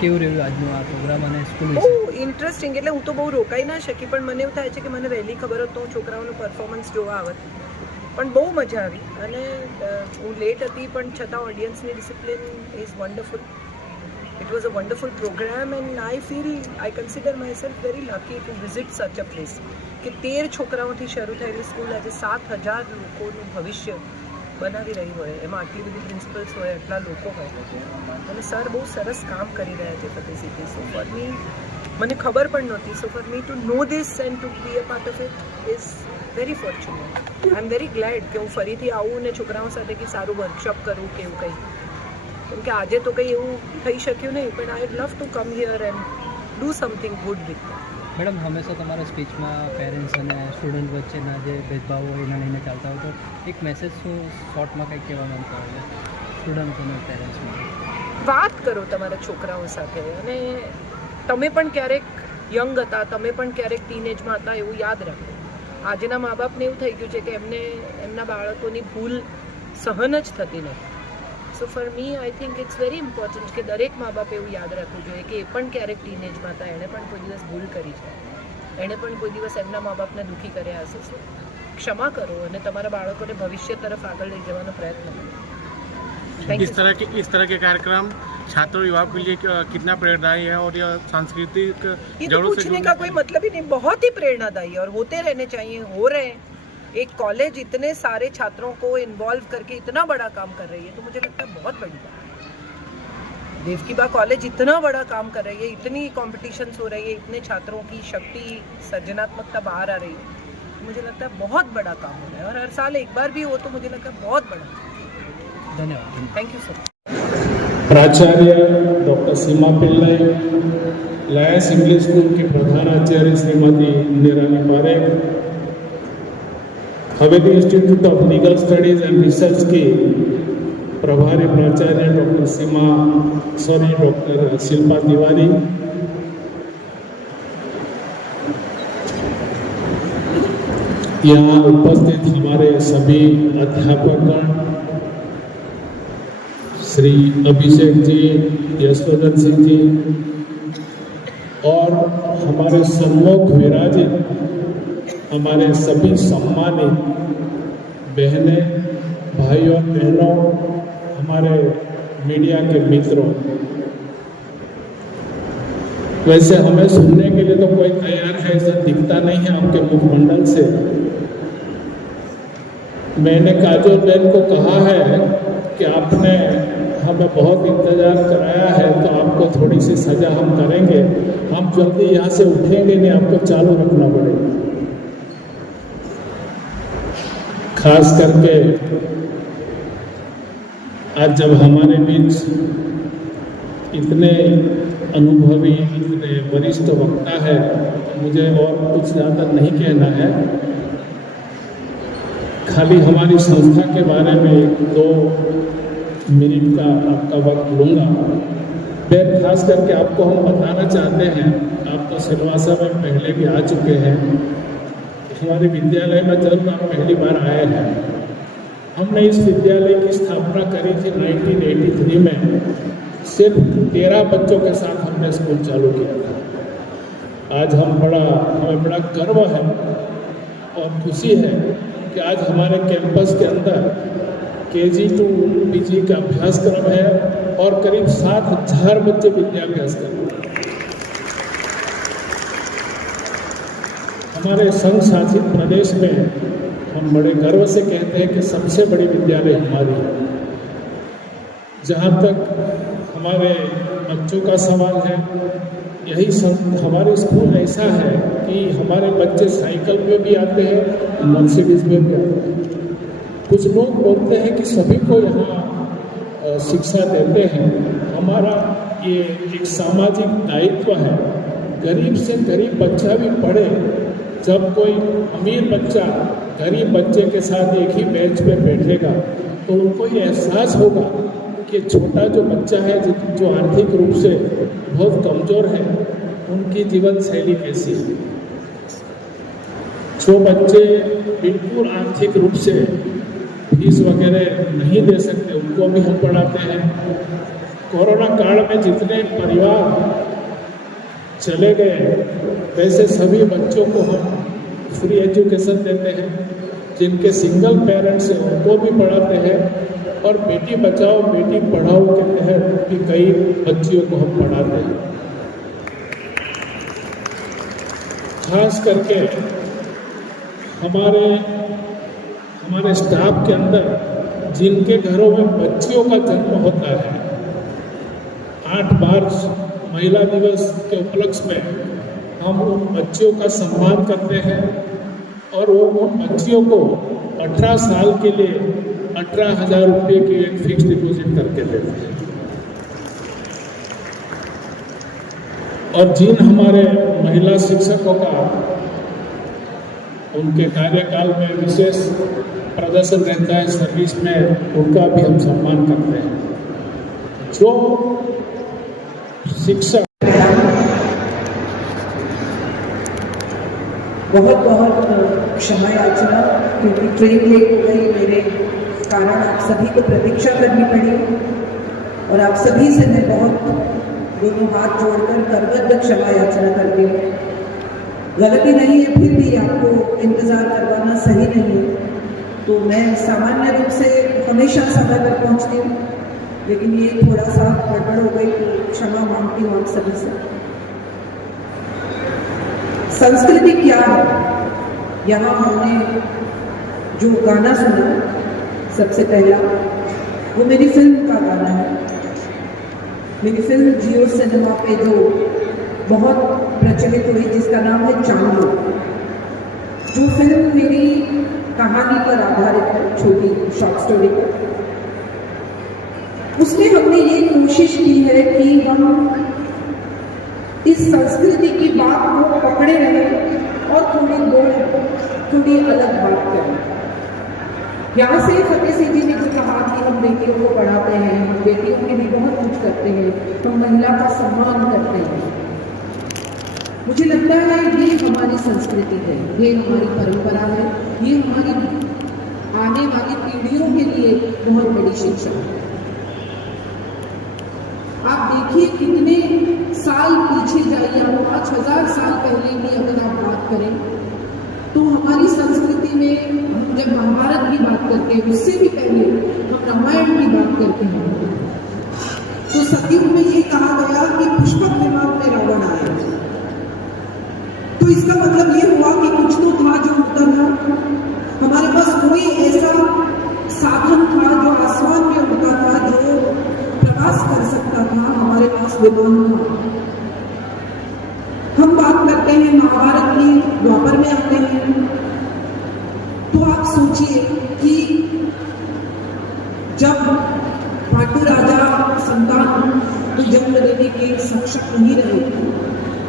કેવું રહ્યું આજનું આ પ્રોગ્રામ અને સ્કૂલ બહુ ઇન્ટરેસ્ટિંગ. એટલે હું તો બહુ રોકાઈ ના શકી, પણ મને એવું થાય છે કે મને વહેલી ખબર હોત તો હું છોકરાઓનું પરફોર્મન્સ જોવા આવત. પણ બહુ મજા આવી અને હું લેટ હતી પણ છતાં ઓડિયન્સની discipline is wonderful. It was a wonderful program and I consider myself very lucky to visit such a place. કે 13 છોકરાઓથી શરૂ થયેલી સ્કૂલ આજે 7,000 લોકોનું ભવિષ્ય બનાવી રહી હોય, એમાં આટલી બધી પ્રિન્સિપલ્સ હોય, આટલા લોકો હોય અને સર બહુ સરસ કામ કરી રહ્યા છે Fateh city. So for me, મને ખબર પણ નહોતી, so for me to know this and to be a part of it is very fortunate. I am very glad કે હું ફરીથી આવું ને છોકરાઓ સાથે કે સારું વર્કશોપ કરું કે એવું કંઈ. કેમ કે આજે તો કંઈ એવું થઈ શક્યું નહીં, પણ I love to come here and do something good with. Madam, હંમેશા તમારા સ્પીચમાં પેરેન્ટ્સ અને સ્ટુડન્ટ વચ્ચેના જે ભેદભાવ હોય એના લઈને ચાલતા હોય, તો એક મેસેજ શું શોર્ટમાં કંઈક કહેવા માંગતા હોય સ્ટુડન્ટ્સ અને પેરેન્ટ્સમાં? વાત કરો તમારા છોકરાઓ સાથે, અને તમે પણ ક્યારેક યંગ હતા, તમે પણ ક્યારેક ટીનેજમાં હતા એવું યાદ રાખો. આજના મા બાપને એવું થઈ ગયું છે કે એમને એમના બાળકોની ભૂલ સહન જ થતી નથી. So for me I think it's very important કે દરેક મા બાપે એવું યાદ રાખવું જોઈએ કે એ પણ ક્યારેક ટીનેજમાં હતા, એણે પણ કોઈ દિવસ ભૂલ કરી છે, એણે પણ કોઈ દિવસ એમના મા બાપને દુઃખી કર્યા હશે. ક્ષમા કરો અને તમારા બાળકોને ભવિષ્ય તરફ આગળ લઈ જવાનો પ્રયત્ન કરો. इस तरह के कार्यक्रम छात्रों युवाओं के लिए कितना प्रेरणादायी है और यह सांस्कृतिक ये तो पूछने का कोई मतलब ही नहीं. बहुत ही प्रेरणादायी और होते रहने चाहिए, हो रहे हैं. एक कॉलेज इतने सारे छात्रों को इन्वॉल्व करके इतना बड़ा काम कर रही है तो मुझे लगता है बहुत बड़ी बात है. देवकीबा कॉलेज इतना बड़ा काम कर रही है, इतनी कॉम्पिटिशन्स हो रही है, इतने छात्रों की शक्ति सृजनात्मकता बाहर आ रही है, मुझे लगता है बहुत बड़ा काम हो रहा है. और हर साल एक बार भी हो तो मुझे लगता है बहुत बड़ा. धन्यवाद. Thank you sir. प्राचार्य डॉक्टर सीमा पिल्लई, लायंस इंग्लिश स्कूल की प्रधानाचार्य श्रीमती इंदिरानी पारेख, हवेली institute of legal studies and research की प्रभारी प्राचार्य डॉक्टर शिल्पा तिवारी, यहाँ उपस्थित हमारे सभी अध्यापकगण, श्री अभिषेक जी, यशोधन सिंह जी और हमारे सम्मुख विराजित हमारे सभी सम्मानित बहनें, भाइयों और बहनों, हमारे मीडिया के मित्रों. वैसे हमें सुनने के लिए तो कोई तैयार है ऐसा दिखता नहीं है आपके मुखमंडल से. मैंने काजोल बहन को कहा है कि आपने हमें बहुत इंतजार कराया है तो आपको थोड़ी सी सजा हम करेंगे. हम जल्दी यहाँ से उठेंगे नहीं, आपको चालू रखना पड़ेगा. खास करके आज जब हमारे बीच इतने अनुभवी, इतने वरिष्ठ वक्ता है, मुझे और कुछ ज़्यादा नहीं कहना है. खाली हमारी संस्था के बारे में 1-2 मिनट का आपका वक्त लूँगा. फिर खास करके आपको हम बताना चाहते हैं, आप तो सिलवासा में पहले भी आ चुके हैं, हमारे विद्यालय में जब आप पहली बार आए हैं. हमने इस विद्यालय की स्थापना करी थी 1983 में. सिर्फ 13 बच्चों के साथ हमने स्कूल चालू किया था. आज हमें बड़ा गर्व है और खुशी है कि आज हमारे कैंपस के अंदर KG to PG का अभ्यासक्रम है और करीब 7,000 बच्चे विद्याभ्यास कर रहे हैं. हमारे संघ शासित प्रदेश में हम बड़े गर्व से कहते हैं कि सबसे बड़ी विद्यालय हमारी है. जहाँ तक हमारे बच्चों का सवाल है, यही हमारे स्कूल ऐसा है कि हमारे बच्चे साइकिल पे भी आते हैं, मर्सिडीज में भी आते हैं. कुछ लोग बोलते हैं कि सभी को यहाँ शिक्षा देते हैं. हमारा ये एक सामाजिक दायित्व है. गरीब से गरीब बच्चा भी पढ़े. जब कोई अमीर बच्चा गरीब बच्चे के साथ एक ही बेंच पे बैठेगा तो उनको ये एहसास होगा कि छोटा जो बच्चा है, जो आर्थिक रूप से बहुत कमज़ोर है, उनकी जीवन शैली कैसी है. जो बच्चे बिल्कुल आर्थिक रूप से फीस वगैरह नहीं दे सकते, उनको भी हम पढ़ाते हैं. कोरोना काल में जितने परिवार चले गए वैसे सभी बच्चों को हम फ्री एजुकेशन देते हैं। जिनके सिंगल पेरेंट्स हैं उनको भी पढ़ाते हैं और बेटी बचाओ बेटी पढ़ाओ के तहत भी कई बच्चियों को हम पढ़ाते हैं। खास करके हमारे स्टाफ के अंदर जिनके घरों में बच्चियों का जन्म होता है, 8 मार्च महिला दिवस के उपलक्ष्य में हम उन बच्चियों का सम्मान करते हैं और वो उन बच्चियों को 18 साल के लिए 18,000 रुपये की एक फिक्स डिपॉजिट करके देते हैं। और जिन हमारे महिला शिक्षकों का उनके कार्यकाल में विशेष प्रदर्शन रहता है सर्विस में, उनका भी हम सम्मान करते हैं। जो शिक्षक बहुत बहुत क्षमा याचना, क्योंकि ट्रेन लेट हो गई, मेरे कारण आप सभी को प्रतीक्षा करनी पड़ी और आप सभी से मैं बहुत दोनों हाथ जोड़कर करबद्ध क्षमा याचना करती हूँ। गलती नहीं है, फिर भी आपको इंतज़ार करवाना सही नहीं है, तो मैं सामान्य रूप से हमेशा समय पर पहुँचती हूँ, लेकिन ये थोड़ा सा गड़बड़ हो गई तो क्षमा मांगती हूँ आप सभी से। संस्कृति क्या है? यहाँ हमने जो गाना सुना सबसे पहला, वो मेरी फिल्म का गाना है। मेरी फिल्म जियो सिनेमा पे जो बहुत प्रचलित हुई, जिसका नाम है चांदो, जो फिल्म मेरी कहानी पर आधारित है, छोटी शॉर्ट स्टोरी पर। उसमें हमने ये कोशिश की है कि हम इस संस्कृति की बात को पकड़े रहें और थोड़ी अलग बात करें। यहाँ से फतेह सिंह जी ने जो कहा कि हम बेटियों को पढ़ाते हैं, हम बेटियों के लिए बहुत कुछ करते हैं, हम महिला का सम्मान करते हैं। मुझे लगता है ये हमारी संस्कृति है, ये हमारी परंपरा है, ये हमारी आने वाली पीढ़ियों के लिए बहुत बड़ी शिक्षा है। आप देखिए कितने साल पीछे जाइए, 5000 साल पहले की अगर आप बात करें तो हमारी संस्कृति में जब महाभारत की बात करते हैं, उससे भी पहले हम रामायण की बात करते हैं, तो सतयुग में ये कहा गया कि पुष्पक विवाह में रावण आया। तो इसका मतलब ये हुआ कि कुछ तो था जो होता था, हमारे पास कोई ऐसा साधन था जो आसमान में उड़ता था, जो प्रवास कर सकता था, हमारे पास विमान था। हम बात करते हैं महाभारत की, द्वापर में आते हैं, तो आप सोचिए कि जब पांडु राजा संतान को जन्म देने के सक्षम नहीं रहे,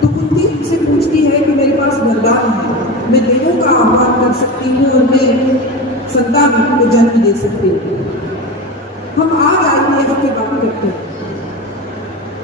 तो कुंती उनसे पूछती है कि मेरे पास वरदान है, मैं देवों का आह्वान कर सकती हूँ और मैं संतान को जन्म दे सकती हूँ। हम आज IVF की बात करते हैं,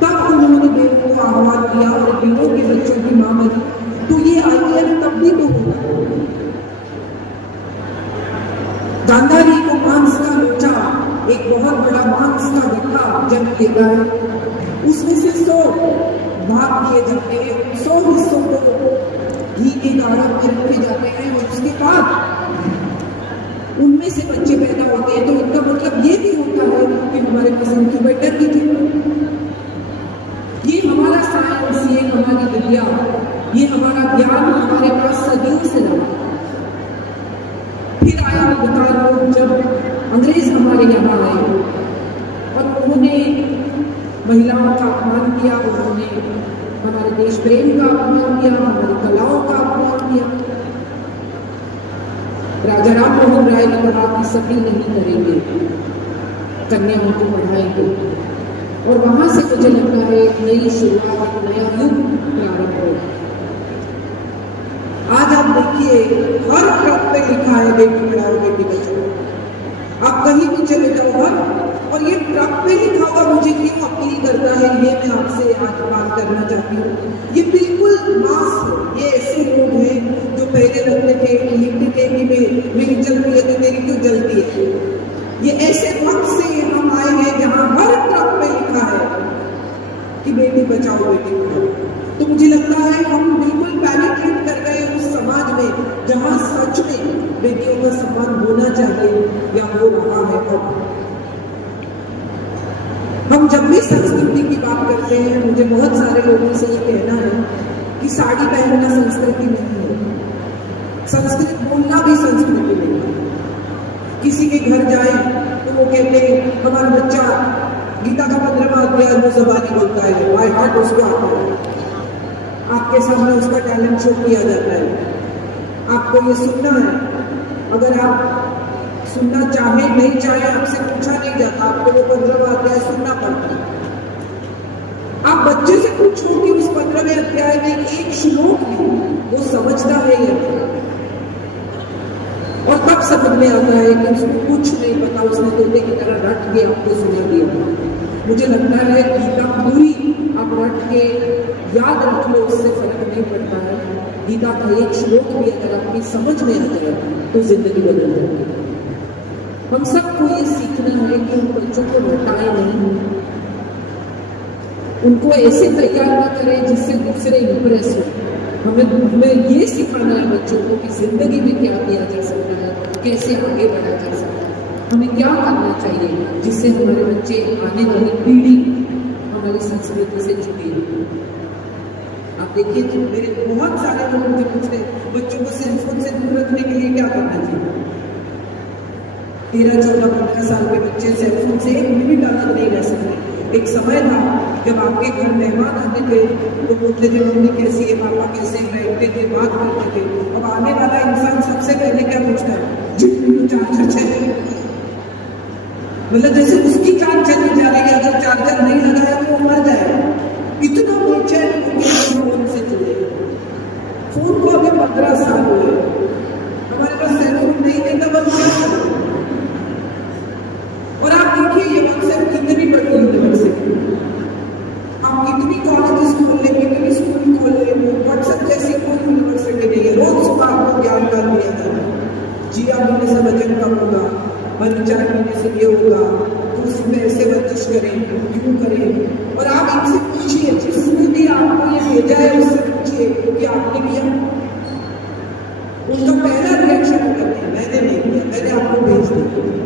तब उन्होंने देवों को आह्वान किया और देवों के बच्चों की मां बनी, तो ये IVF तब भी तो होगा। गांधारी को मांस का लोचा, एक बहुत बड़ा मांस का गट्टा जन्म लेता है, उसमें से 100 भाग किए जाते हैं, 100 हिस्सों को घी के गाढ़ा में रखे जाते हैं और उसके बाद उनमें से बच्चे पैदा होते हैं। तो इनका मतलब ये भी होता है कि हमारे पास इंक्यूबेटर भी थे। ये हमारा साइंस, ये हमारी विद्या, ये हमारा ज्ञान हमारे पास सदियों से रहा। फिर आया विकार लोग, जब अंग्रेज हमारे यहाँ आए और उन्होंने महिलाओं का अपमान किया, उन्होंने हमारे देश प्रेम का अपमान किया, हमारी कलाओं का अपमान किया। राजा राम मोहन राय ने कहा कि सभी नहीं करेंगे, कन्याओं को पढ़ाएंगे, और वहां से मुझे लगता है एक नई शुरुआत, एक नया युग प्रारंभ हो। आज आप देखिए हर ट्रक पे लिखा है बेटी पढ़ाओ बेटी बचाओ। आप कहीं भी चले जाओ और ये ट्रक पे लिखा हुआ मुझे क्यों अपील करता है, ये मैं आपसे आज बात करना चाहती हूँ। ये बिल्कुल मास है। ये ऐसे लोग हैं जो पहले लगते थे कि लिखते थे कि मेरी चलती है तो तेरी क्यों जलती है। ये ऐसे वक्त से हम आए हैं जहाँ हर ट्रक पे लिखा है कि बेटी बचाओ बेटी पढ़ाओ। तो मुझे लगता है हम बिल्कुल पैनिकेट कर गए उस समाज में जहाँ सच में बेटियों का सम्मान होना चाहिए या हो रहा है। अब हम जब भी संस्कृति की बात करते हैं, मुझे बहुत सारे लोगों से ये कहना है कि साड़ी पहनना संस्कृति नहीं है, संस्कृत बोलना भी संस्कृति नहीं है। किसी के घर जाए तो वो कहते हैं हमारा बच्चा गीता का 15वां अध्याय वो ज़बानी बोलता है, बाय हार्ट उसको आता है। आपके सामने उसका टैलेंट शो किया जाता है, आपको ये सुनना है। अगर आप सुनना चाहे नहीं चाहे आपसे पूछा नहीं जाता, आपको वो 15वां अध्याय सुनना पड़ता है। आप बच्चे से पूछो कि उस 15वें अध्याय में एक श्लोक भी वो समझता है या नहीं, और तब समझ में आता है कि उसको कुछ नहीं पता, उसने तोते की तरह रट के आपको सुना दिया। मुझे लगता है गीता पूरी आप रट के याद रख लो, उससे फर्क नहीं पड़ता है। गीता का एक श्लोक भी अगर आपकी समझ में आ जाए तो जिंदगी बदल जाती है। हम सबको ये सीखना है कि हम बच्चों को रटाए नहीं, उनको ऐसे तैयार ना करें जिससे दूसरे इम्प्रेस हो। हमें ये सिखाना है बच्चों को कि जिंदगी में क्या किया जा सकता है, कैसे आगे बढ़ा जा सकता है, हमें क्या करना चाहिए जिससे हमारे बच्चे आने वाली पीढ़ी हमारी संस्कृति से जुड़ी है। आप देखिए कि मेरे बहुत सारे लोग मुझे पूछते हैं बच्चों को सेलफोन से दूर रखने के लिए क्या करना चाहिए। 13, 14, 15 साल के बच्चे सेलफोन से 1 मिनट अलग नहीं रह सकते। एक समय था जब आपके घर मेहमान आते थे तो बोलते थे मम्मी कैसी है, पापा कैसे, बैठते थे, बात करते थे। अब आने वाला इंसान सबसे पहले क्या पूछता है, जितनी चार्जर है, मतलब जैसे उसकी चार्ज चली जा रही है, अगर चार्जर नहीं लगाया तो वो मर जाएगा। इतना बेचैन फोन से जुड़े। फोन को अभी 15 साल हुए, हमारे पास सेलफोन नहीं देता बस। और आप देखिए ये व्हाट्सएप कितनी बड़ी यूनिवर्सिटी, आप कितनी कॉलेजेस खोल लें, कितनी स्कूल खोल लें, व्हाट्सएप जैसी कोई यूनिवर्सिटी नहीं है। रोज सुबह आपको ज्ञान दान दिया जाता है, जी आप महीने से वजन कम होगा, हर 4 महीने से ये होगा, तो उसमें ऐसे वर्जिश करें, क्यों करें। और आप इनसे पूछिए, जिसने भी आपको ये भेजा है उससे पूछिए कि आपने किया। उनका पहला रिएक्शन होगा नहीं, मैंने नहीं किया, मैंने आपको भेज दिया।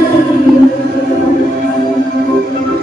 Thank you.